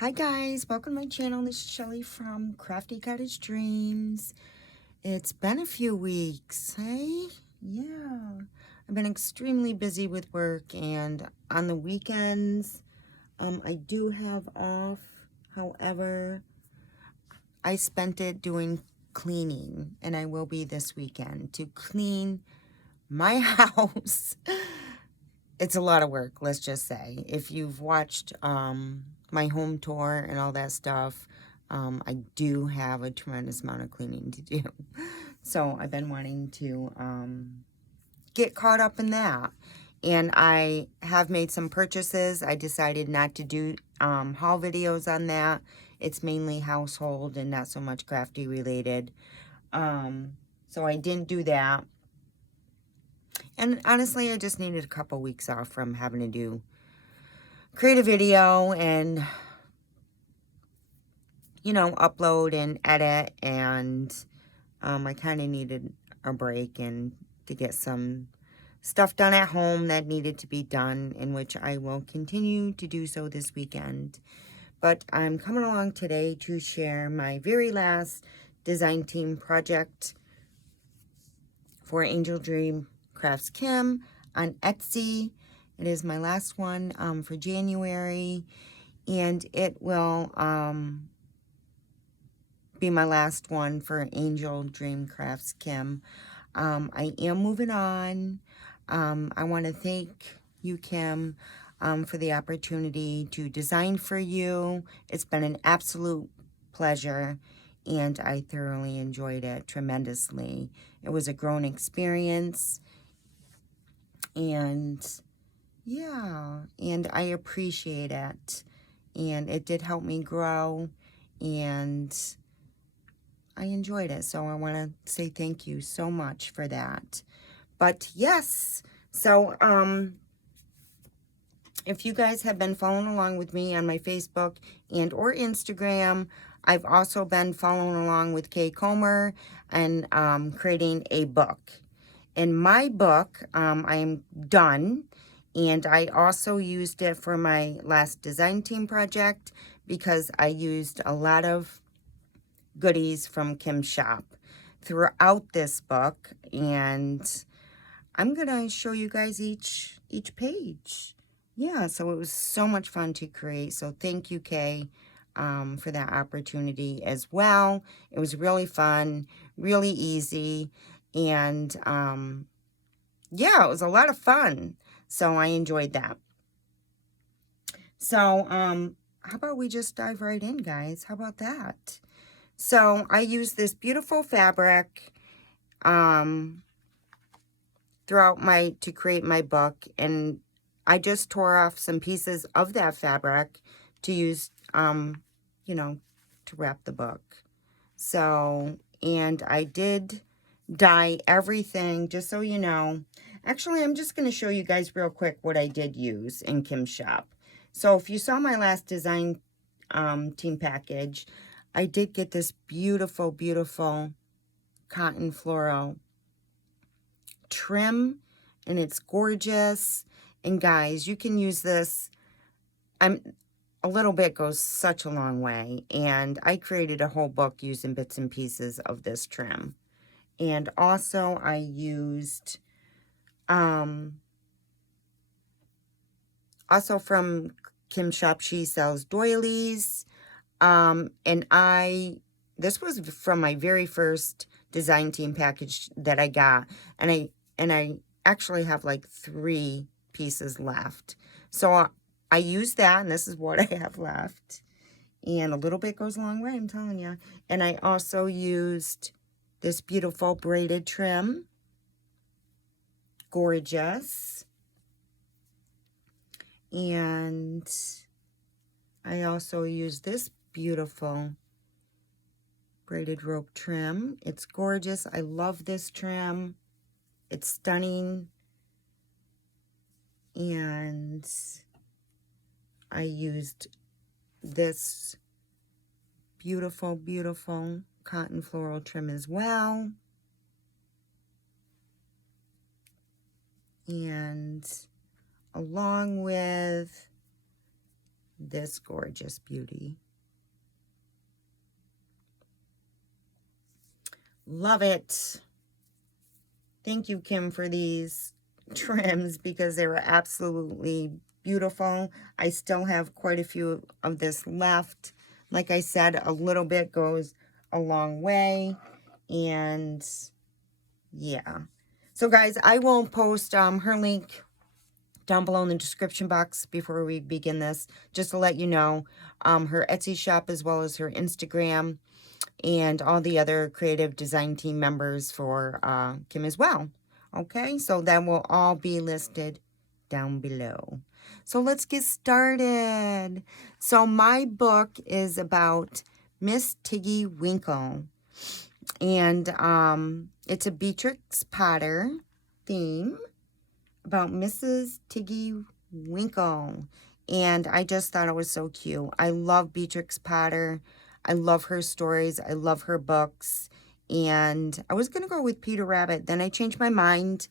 Hi guys, welcome to my channel. This is Shelly from Crafty Cottage Dreams. It's been a few weeks, hey? Yeah. I've been extremely busy with work, and on the weekends, I do have off. However, I spent it doing cleaning, and I will be this weekend to clean my house. It's a lot of work, let's just say. If you've watched my home tour and all that stuff, I do have a tremendous amount of cleaning to do. So I've been wanting to get caught up in that. And I have made some purchases. I decided not to do haul videos on that. It's mainly household and not so much crafty related. So I didn't do that. And honestly, I just needed a couple weeks off from having to create a video and, you know, upload and edit. And I kind of needed a break and to get some stuff done at home that needed to be done, in which I will continue to do so this weekend. But I'm coming along today to share my very last design team project for Angeldreamcraftskim on Etsy. It is my last one for January, and it will be my last one for Angeldreamcraftskim. I am moving on. I want to thank you, Kim, for the opportunity to design for you. It's been an absolute pleasure, and I thoroughly enjoyed it tremendously. It was a growing experience, and yeah, and I appreciate it, and it did help me grow, and I enjoyed it. So I want to say thank you so much for that. But yes, so if you guys have been following along with me on my Facebook and or Instagram, I've also been following along with Kay Comer and creating a book. In my book, I am done, and I also used it for my last design team project because I used a lot of goodies from Kim's shop throughout this book, and I'm gonna show you guys each page. Yeah, so it was so much fun to create. So thank you, Kay, for that opportunity as well. It was really fun, really easy, and yeah, it was a lot of fun. So I enjoyed that. So how about we just dive right in, guys? How about that? So I used this beautiful fabric throughout to create my book, and I just tore off some pieces of that fabric to use, you know, to wrap the book. So, and I did dye everything, just so you know. Actually, I'm just going to show you guys real quick what I did use in Kim's shop. So if you saw my last design team package, I did get this beautiful, beautiful cotton floral trim, and it's gorgeous. And guys, you can use this. A little bit goes such a long way, and I created a whole book using bits and pieces of this trim. And also I used also from Kim Shop, she sells doilies. And this was from my very first design team package that I got. And I actually have like 3 pieces left. So I used that, and this is what I have left. And a little bit goes a long way, I'm telling you. And I also used this beautiful braided trim. Gorgeous. And I also used this beautiful braided rope trim. It's gorgeous. I love this trim. It's stunning. And I used this beautiful, beautiful cotton floral trim as well. And along with this gorgeous beauty. Love it. Thank you, Kim, for these trims because they were absolutely beautiful. I still have quite a few of this left. Like I said, a little bit goes a long way. And yeah. So guys, I will post her link down below in the description box before we begin this, just to let you know her Etsy shop as well as her Instagram and all the other creative design team members for Kim as well. Okay, so that will all be listed down below. So let's get started. So my book is about Miss Tiggy Winkle. And it's a Beatrix Potter theme about Mrs. Tiggy Winkle. And I just thought it was so cute. I love Beatrix Potter. I love her stories. I love her books. And I was going to go with Peter Rabbit. Then I changed my mind.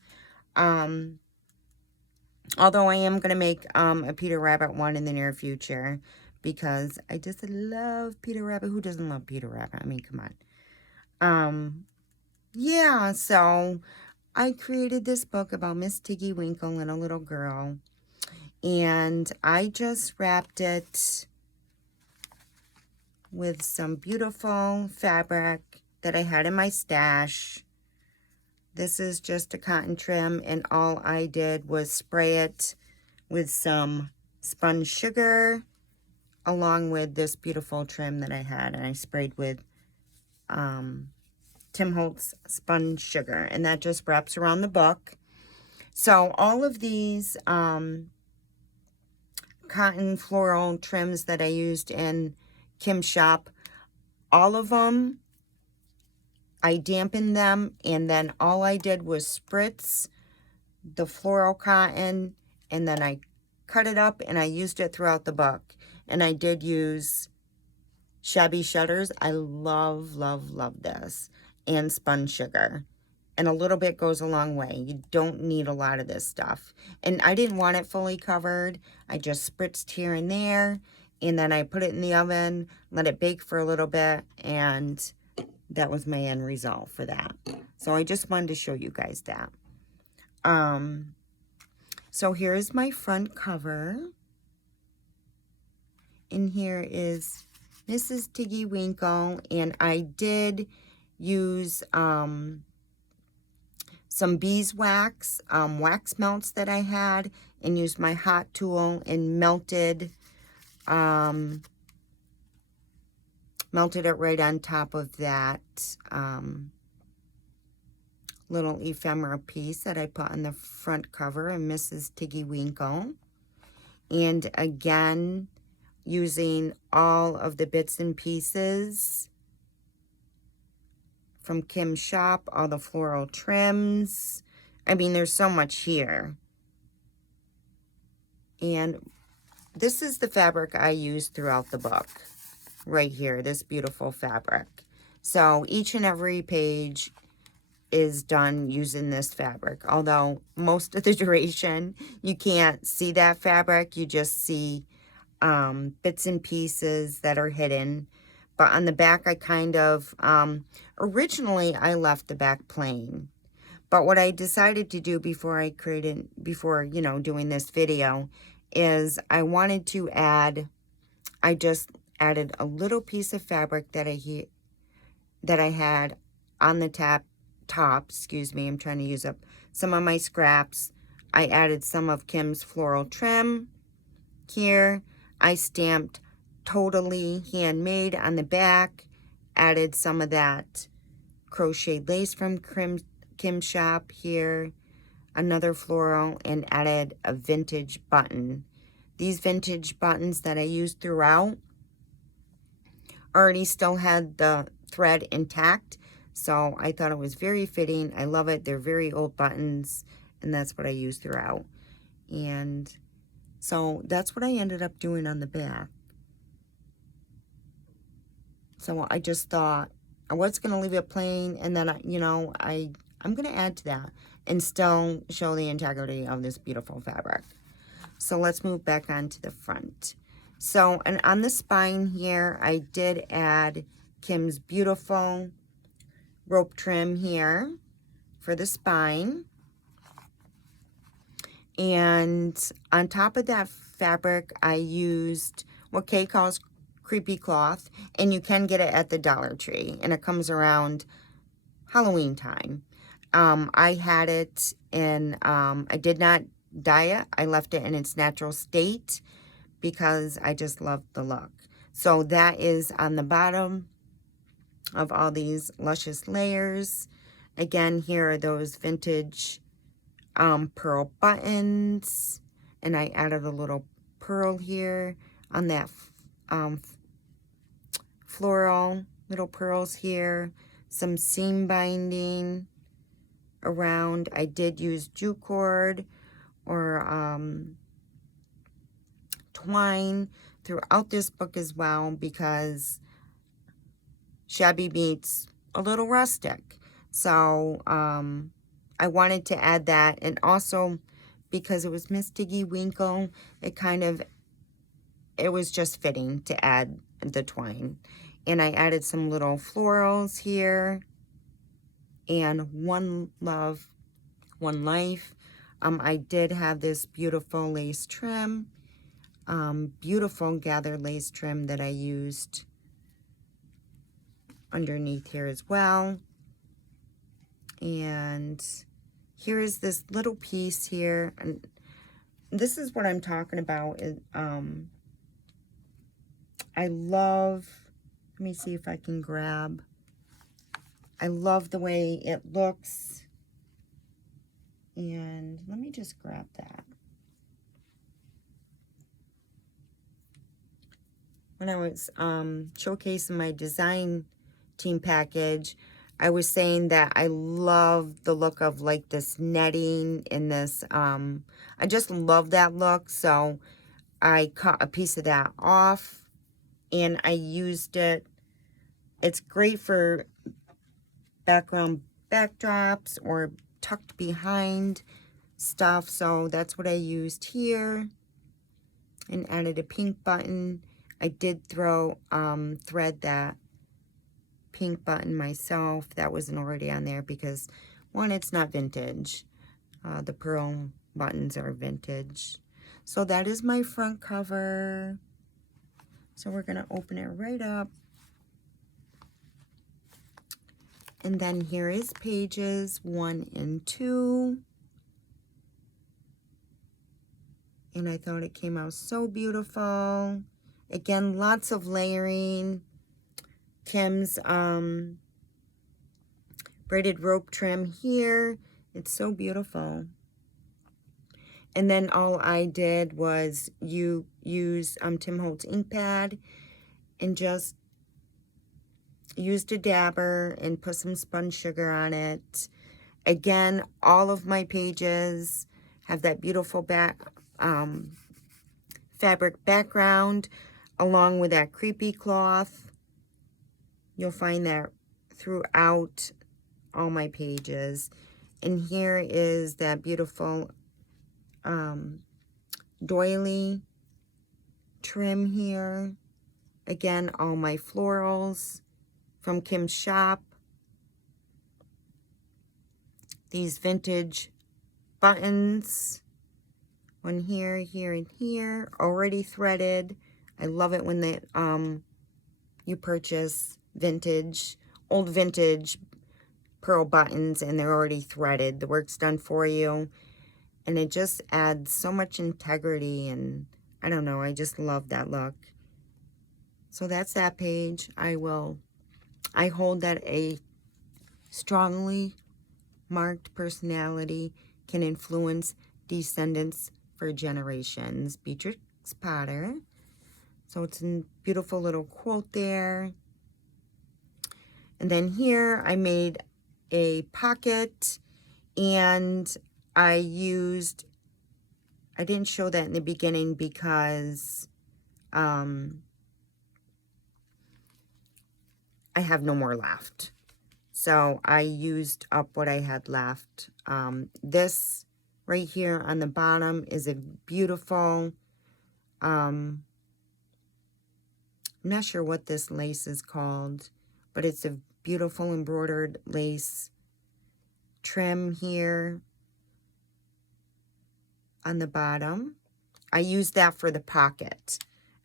Although I am going to make a Peter Rabbit one in the near future. Because I just love Peter Rabbit. Who doesn't love Peter Rabbit? I mean, come on. Yeah, so I created this book about Miss Tiggy Winkle and a little girl. And I just wrapped it with some beautiful fabric that I had in my stash. This is just a cotton trim, and all I did was spray it with some spun sugar along with this beautiful trim that I had. And I sprayed with Tim Holtz spun sugar, and that just wraps around the book. So all of these cotton floral trims that I used in Kim's shop, all of them, I dampened them, and then all I did was spritz the floral cotton, and then I cut it up, and I used it throughout the book. And I did use shabby shutters. I love, love, love this. And spun sugar. And a little bit goes a long way. You don't need a lot of this stuff. And I didn't want it fully covered. I just spritzed here and there. And then I put it in the oven, let it bake for a little bit. And that was my end result for that. So I just wanted to show you guys that. So here's my front cover. And here is Mrs. Tiggy Winkle. And I did use some beeswax, wax melts that I had, and used my hot tool and melted it right on top of that little ephemera piece that I put on the front cover of Mrs. Tiggy Winkle. And again, using all of the bits and pieces from Kim's shop, all the floral trims. I mean, there's so much here. And this is the fabric I used throughout the book. Right here, this beautiful fabric. So each and every page is done using this fabric. Although most of the duration, you can't see that fabric. You just see bits and pieces that are hidden. But on the back, I kind of, originally I left the back plain. But what I decided to do before you know, doing this video is I wanted to add, I just added a little piece of fabric that I had on the top, excuse me, I'm trying to use up some of my scraps. I added some of Kim's Floral Trim here. I stamped Totally Handmade on the back, added some of that crocheted lace from Kim's shop here, another floral, and added a vintage button. These vintage buttons that I used throughout already still had the thread intact, so I thought it was very fitting. I love it. They're very old buttons, and that's what I used throughout. And so that's what I ended up doing on the back. So I just thought I was going to leave it plain, and then, you know, I'm going to add to that and still show the integrity of this beautiful fabric. So let's move back on to the front. So, and on the spine here, I did add Kim's beautiful rope trim here for the spine. And on top of that fabric, I used what Kay calls creepy cloth, and you can get it at the Dollar Tree, and it comes around Halloween time. I had it in, I did not dye it. I left it in its natural state because I just loved the look. So that is on the bottom of all these luscious layers. Again, here are those vintage pearl buttons, and I added a little pearl here on that floral, little pearls here, some seam binding around. I did use jute cord or twine throughout this book as well, because shabby meets a little rustic. So I wanted to add that, and also because it was Miss Tiggy Winkle, it was just fitting to add the twine. And I added some little florals here, and one love, one life. I did have this beautiful lace trim, beautiful gathered lace trim that I used underneath here as well. And here is this little piece here, and this is what I'm talking about. I love, let me see if I can grab, I love the way it looks, and let me just grab that. When I was showcasing my design team package, I was saying that I love the look of like this netting and this, I just love that look, so I cut a piece of that off and I used it. It's great for background backdrops or tucked behind stuff, so that's what I used here, and added a pink button. I did throw thread that pink button myself. That wasn't already on there because, one, it's not vintage. The pearl buttons are vintage. So that is my front cover. So we're going to open it right up. And then here is pages 1 and 2. And I thought it came out so beautiful. Again, lots of layering. Kim's braided rope trim here. It's so beautiful. And then all I did was use Tim Holtz ink pad and just used a dabber and put some spun sugar on it. Again, all of my pages have that beautiful fabric background along with that creepy cloth. You'll find that throughout all my pages. And here is that beautiful doily trim here. Again, all my florals from Kim's shop. These vintage buttons One here, here, and here, already threaded. I love it when they you purchase old vintage pearl buttons and they're already threaded. The work's done for you, and it just adds so much integrity, and I don't know, I just love that look. So that's that page. I hold that a strongly marked personality can influence descendants for generations. Beatrix Potter. So it's a beautiful little quote there. And then here I made a pocket, and I didn't show that in the beginning because I have no more left. So I used up what I had left. This right here on the bottom is a beautiful, I'm not sure what this lace is called, but it's a beautiful embroidered lace trim here on the bottom. I used that for the pocket,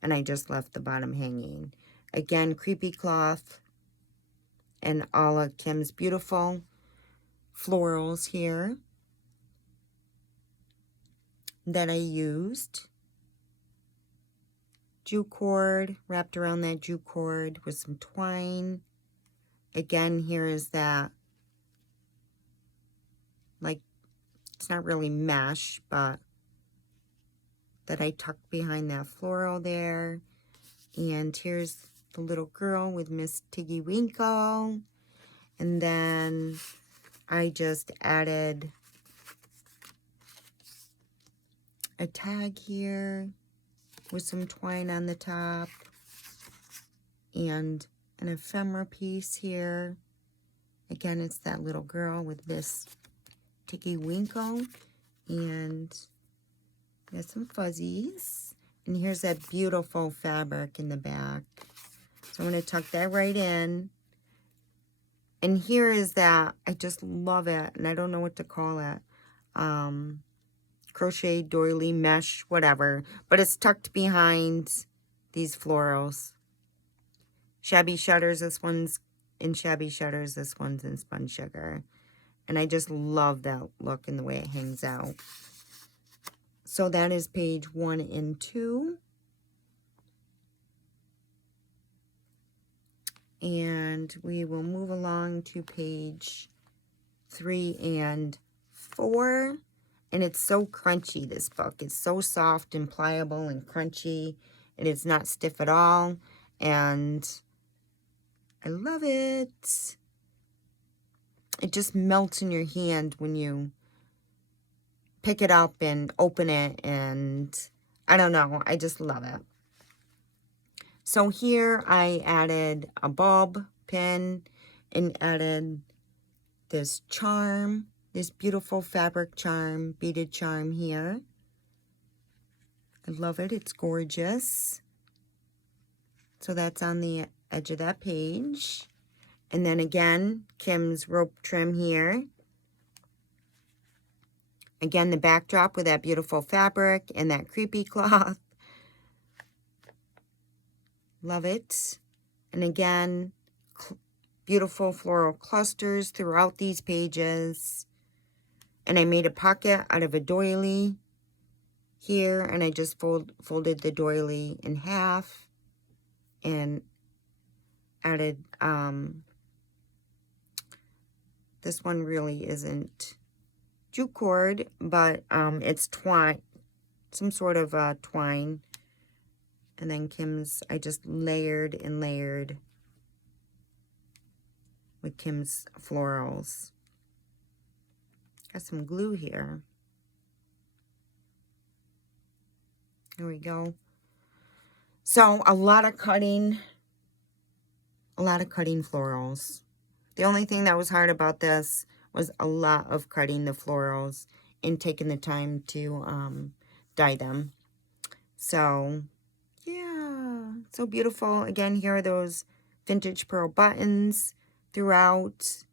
and I just left the bottom hanging. Again, creepy cloth and all of Kim's beautiful florals here that I used. Jute cord, wrapped around that jute cord with some twine. Again, here is that, like, it's not really mesh, but that I tucked behind that floral there. And here's the little girl with Miss Tiggy Winkle. And then I just added a tag here with some twine on the top and an ephemera piece here. Again, it's that little girl with Miss Tiggy Winkle, and got some fuzzies. And here's that beautiful fabric in the back. So I'm going to tuck that right in. And here is that, I just love it, and I don't know what to call it. Crochet, doily, mesh, whatever. But it's tucked behind these florals. Shabby Shutters, this one's in Shabby Shutters, this one's in Spun Sugar. And I just love that look and the way it hangs out. So that is page 1 and 2. And we will move along to page 3 and 4. And it's so crunchy, this book. It's so soft and pliable and crunchy. It is not stiff at all. And I love it. It just melts in your hand when you pick it up and open it. And I don't know, I just love it. So here I added a bulb pin and added this charm, this beautiful fabric charm, beaded charm here. I love it. It's gorgeous. So that's on the edge of that page. And then again, Kim's rope trim here. Again, the backdrop with that beautiful fabric and that creepy cloth. Love it. And again, beautiful floral clusters throughout these pages. And I made a pocket out of a doily here, and I just folded the doily in half and added, this one really isn't jute cord, but it's twine, some sort of twine. And then Kim's, I just layered and layered with Kim's florals. Got some glue here. There we go. So a lot of cutting florals. The only thing that was hard about this was a lot of cutting the florals and taking the time to dye them. So yeah, so beautiful. Again, here are those vintage pearl buttons throughout,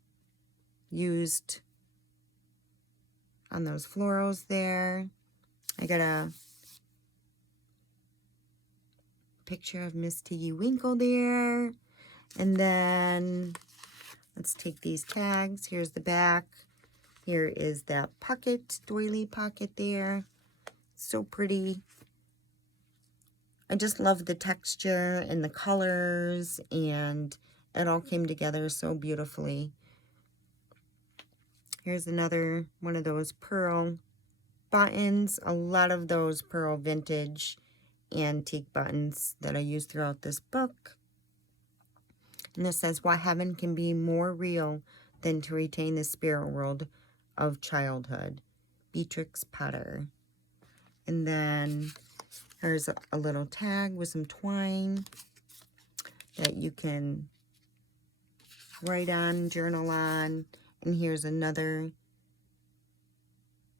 used on those florals there. I got a picture of Miss Tiggy Winkle there. And then let's take these tags. Here's the back. Here is that pocket, doily pocket there. So pretty. I just love the texture and the colors, and it all came together so beautifully. Here's another one of those pearl buttons. A lot of those pearl vintage antique buttons that I use throughout this book. And this says, why heaven can be more real than to retain the spirit world of childhood. Beatrix Potter. And then here's a little tag with some twine that you can write on, journal on. And here's another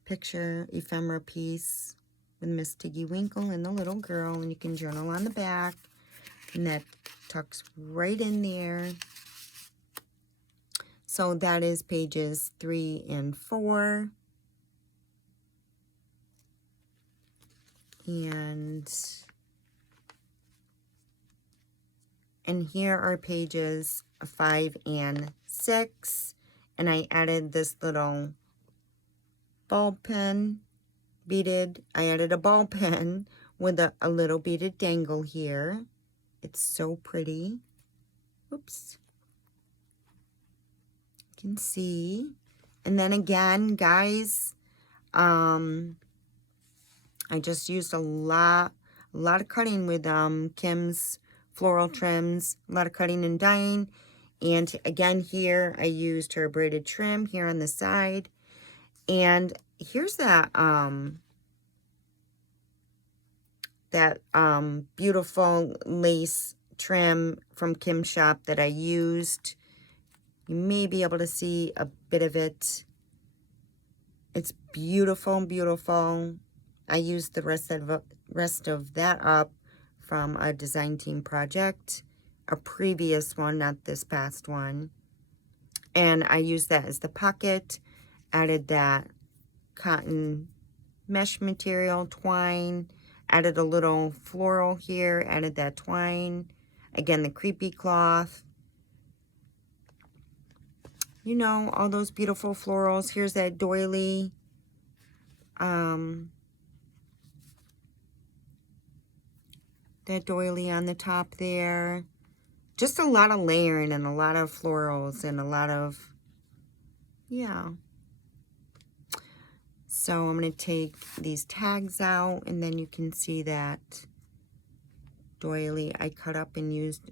picture, ephemera piece with Miss Tiggy Winkle and the little girl. And you can journal on the back. And that tucks right in there. So that is pages 3 and 4. And here are pages 5 and 6. And I added this little ball pen, beaded. I added a ball pen with a little beaded dangle here. It's so pretty. Oops. You can see. And then again, guys, I just used a lot of cutting with Kim's Floral Trims, a lot of cutting and dyeing. And again, here I used her braided trim here on the side. And here's that beautiful lace trim from Kim's shop that I used. You may be able to see a bit of it. It's beautiful, beautiful. I used the rest of that up from a design team project, a previous one, not this past one. And I used that as the pocket, added that cotton mesh material, twine, added a little floral here, added that twine. Again, the creepy cloth. You know, all those beautiful florals. Here's that doily. That doily on the top there. Just a lot of layering and a lot of florals and a lot of, yeah. So I'm going to take these tags out, and then you can see that doily I cut up and used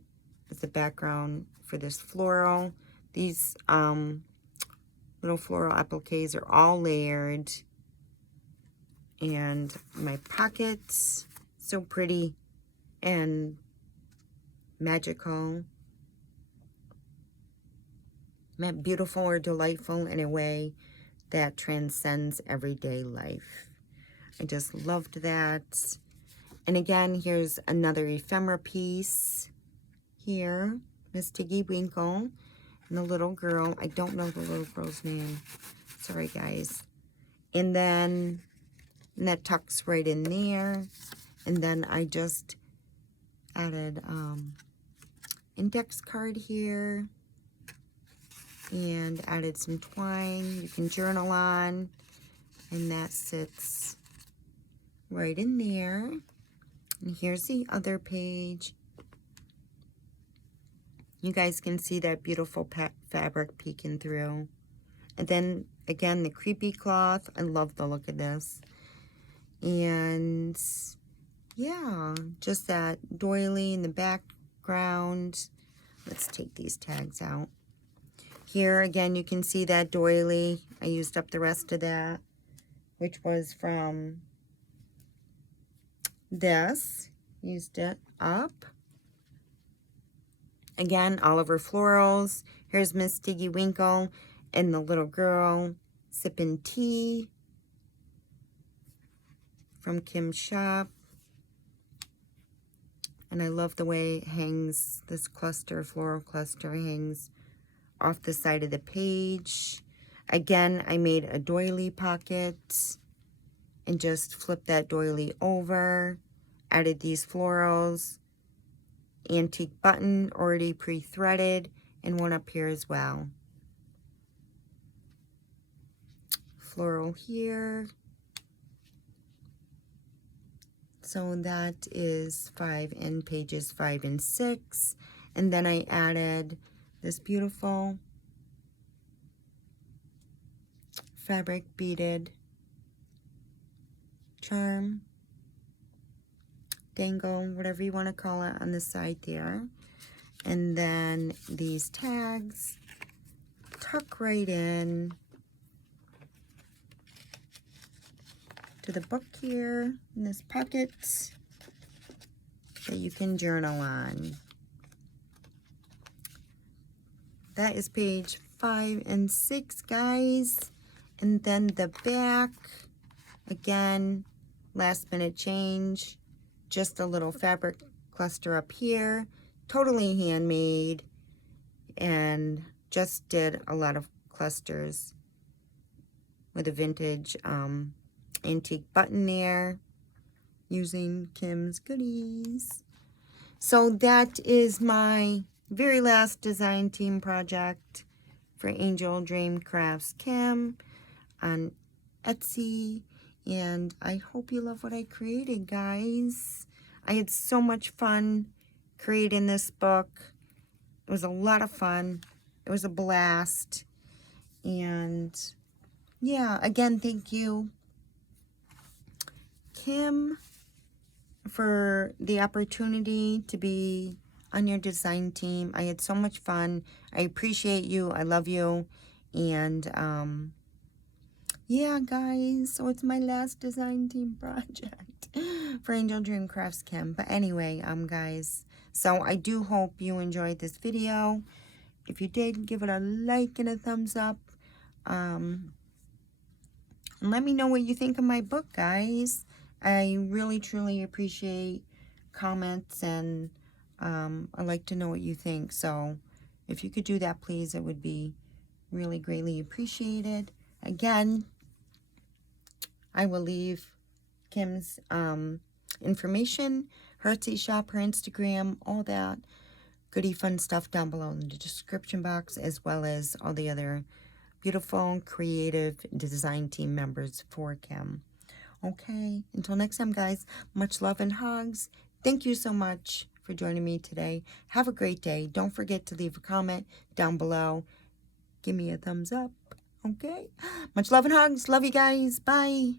as the background for this floral. These little floral appliques are all layered. And my pockets, so pretty and magical. Beautiful or delightful in a way that transcends everyday life. I just loved that. And again, here's another ephemera piece here. Miss Tiggy Winkle and the little girl. I don't know the little girl's name. Sorry, guys. And then that tucks right in there. And then I just added index card here. And added some twine you can journal on. And that sits right in there. And here's the other page. You guys can see that beautiful fabric peeking through. And then, again, the creepy cloth. I love the look of this. And, yeah, just that doily in the background. Let's take these tags out. Here, again, you can see that doily. I used up the rest of that, which was from this. Used it up. Again, all of her florals. Here's Miss Tiggy Winkle and the little girl sipping tea from Kim's shop. And I love the way it hangs, this cluster, floral cluster hangs off the side of the page. Again, I made a doily pocket. and just flip that doily over. Added these florals, antique button already pre-threaded, and one up here as well. Floral here. So that is pages 5 and 6. And then I added this beautiful fabric beaded charm, dangle, whatever you want to call it, on the side there. And then these tags tuck right in to the book here in this pocket that you can journal on. That is page 5 and 6, guys. And then the back, again, last minute change, just a little fabric cluster up here, totally handmade, and just did a lot of clusters with a vintage antique button there using Kim's goodies. So that is my very last design team project for Angeldreamcraftskim on Etsy, and I hope you love what I created, guys. I had so much fun creating this book. It was a lot of fun. It was a blast. And yeah, again, thank you, Kim, for the opportunity to be on your design team. I had so much fun. I appreciate you. I love you. And yeah, guys, so it's my last design team project for Angeldreamcraftskim. But anyway, guys, so I do hope you enjoyed this video. If you did, give it a like and a thumbs up. And let me know what you think of my book, guys. I really, truly appreciate comments, and I like to know what you think. So if you could do that, please, it would be really greatly appreciated. Again, I will leave Kim's information, her Etsy shop, her Instagram, all that goody fun stuff down below in the description box, as well as all the other beautiful, creative design team members for Kim. Okay, until next time, guys, much love and hugs. Thank you so much for joining me today. Have a great day. Don't forget to leave a comment down below. Give me a thumbs up. Okay, much love and hugs. Love you guys. Bye.